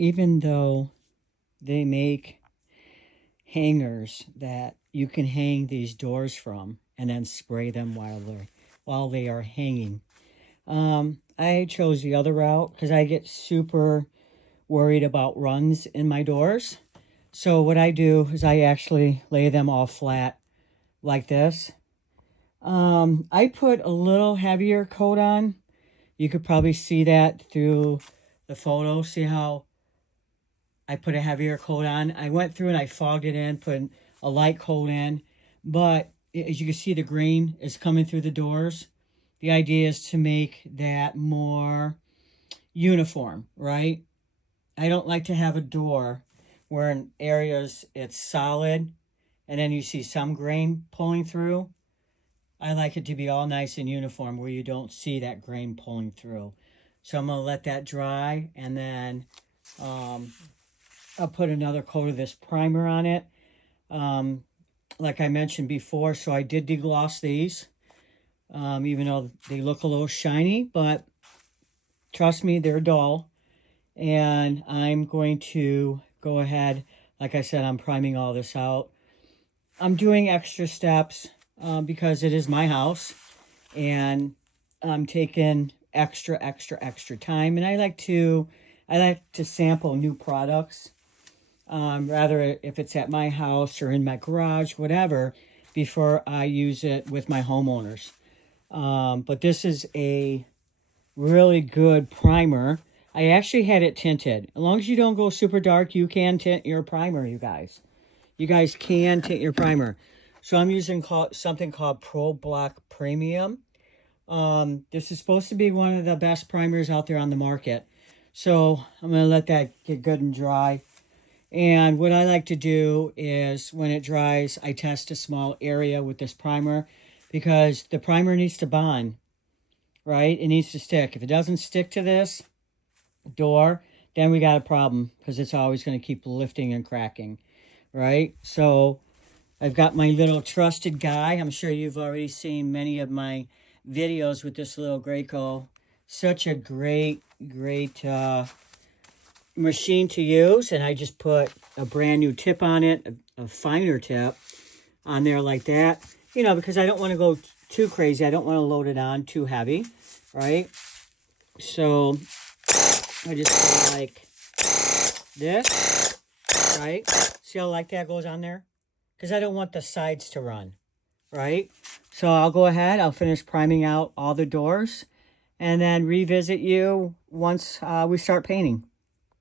even though they make hangers that you can hang these doors from and then spray them while they are hanging. I chose the other route because I get super worried about runs in my doors. So what I do is I actually lay them all flat like this. I put a little heavier coat on. You could probably see that through the photo. See how I put a heavier coat on? I went through and I fogged it in, put a light coat in. But as you can see, the green is coming through the doors. The idea is to make that more uniform, right? I don't like to have a door where in areas it's solid and then you see some grain pulling through. I like it to be all nice and uniform where you don't see that grain pulling through. So I'm going to let that dry, and then I'll put another coat of this primer on it. Like I mentioned before, so I did degloss these, even though they look a little shiny, but trust me, they're dull. And I'm going to go ahead, like I said, I'm priming all this out. I'm doing extra steps because it is my house, and I'm taking extra time. And I like to sample new products, rather if it's at my house or in my garage, whatever, before I use it with my homeowners. But this is a really good primer. I actually had it tinted. As long as you don't go super dark, you can tint your primer, you guys. You guys can tint your primer. So I'm using something called Pro Block Premium. This is supposed to be one of the best primers out there on the market. So I'm going to let that get good and dry. And what I like to do is when it dries, I test a small area with this primer because the primer needs to bond, right? It needs to stick. If it doesn't stick to this door, then we got a problem because it's always going to keep lifting and cracking, right? So I've got my little trusted guy. I'm sure you've already seen many of my videos with this little Graco. Such a great machine to use. And I just put a brand new tip on it, a finer tip on there like that. You know, because I don't want to go too crazy. I don't want to load it on too heavy, right? So I just go like this, right? See how like that goes on there? Because I don't want the sides to run, right? So I'll go ahead, I'll finish priming out all the doors, and then revisit you once we start painting.